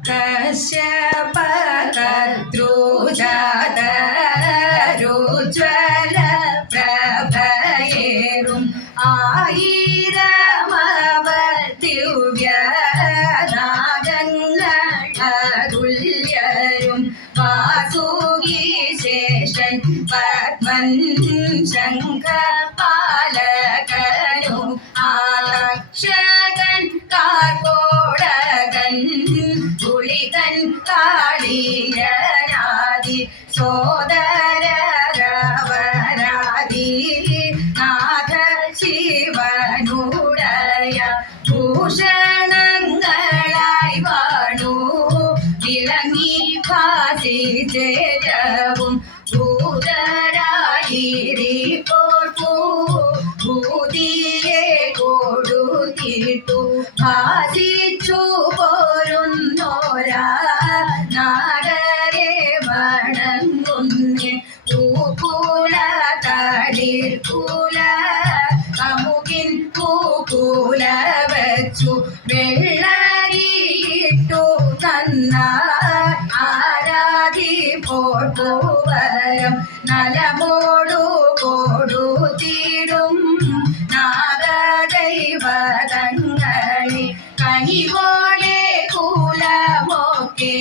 കശ്യപകദ്രുജാതരുജ്വല പ്രഭയേറും ആയിരമവർ ദിവ്യനാഗങ്ങളുല്യരും വാസുകീശേഷൻ പത്മൻ ശംഖപാലകനും ആതക്ഷകൻ കാർക്കോടകൻ ഗുളികൻ കാളിയനാദി സോദരരവരാദി നാഥ ശിവനുടയ ഭൂഷണങ്ങളായി വാണു വിളങ്ങി ഭാസിച്ചേരവും ഭൂതരായിരിപ്പോർപ്പൂ ഭൂതിയെ കൊടുത്തിട്ടു ഭാസിച്ചു പോരുന്നോരാ നാരരെ വണങ്ങുന്നേ പൂക്കുല തളിർക്കുല കമുകിൻ പൂക്കുല വച്ചു വെള്ളരിയിട്ടു നന്നായി ആരാധിപ്പോട്ടുവരം നലമോടു കൊടുത്തിടും നാഗദൈവതങ്ങളെ കനിവോടെ കുലമൊക്കെ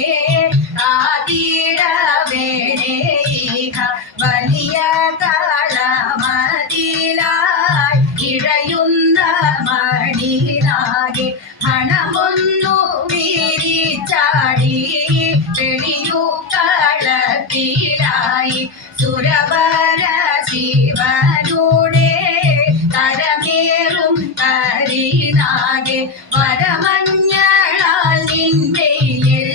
ആതിരവേണേക വലിയ കളമതിലായി ഇഴയുന്ന മണിനാകെ ഹണമൊന്നു വിരിച്ചാടി വെളിയു കളത്തിലായി സുരവര ശിവനുടെ കരമേറും കരിനാകെ വരമഞ്ഞളാൽ നിന്മയിൽ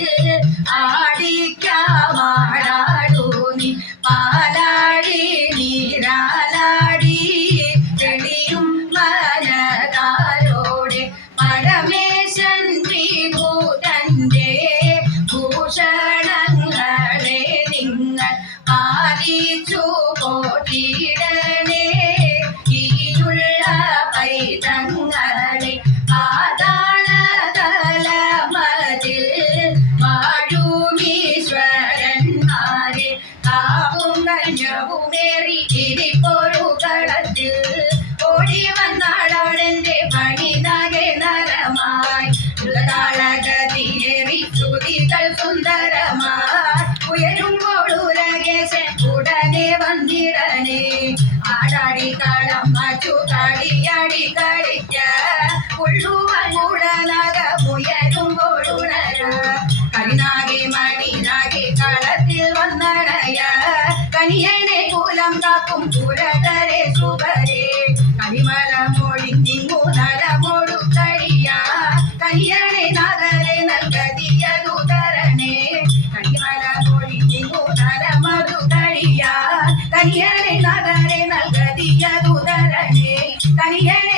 ആടിക്കാമാടാടു നീ പാലാടി നീരാലാടി തെളിയും മനതാരോടെ പരമേശൻ വിഭൂതന്റെ ഭൂഷണങ്ങളെ നിങ്ങൾ പാലിച്ചു പോറ്റിടണേ ഈയുള്ള പൈതങ്ങളെ പാതാളതലമതിൽ വാഴുമീശ്വരന്മാരെ കാവും കഞ്ഞവുമേറി ഇരിപ്പൊരു കളത്തിൽ ഓടി വന്നാളെന്റെ പണിനാകെ നരമായി താളഗതിയേറി ശ്രുതികൾ സുന്ദരമായി ഉയരുമ്പോൾ ഉരകേശൻ ഉടനെ വന്നിടണേ ആടാടി കളം മച്ചു കളിയാടി കളിക്ക ഉള്ളുവൻ ഉടനക ഉയരുമ്പോൾ ഉണര കരിനാകെ മണിനാകെ കളത്തിൽ വന്നടയ കനിയനെ കൂലം കാക്കും പുരതരെ സുവരെ കനിമല മൊഴിഞ്ഞിങ്ങു നലമോടു കഴിയ കനിയനെ നഗരെ നൽകതിയതു തരണേ കനിമല മൊഴിഞ്ഞിങ്ങു നലമതു കഴിയ കനിയനെ നഗരെ നൽകതിയതു തരണേ കനിയനെ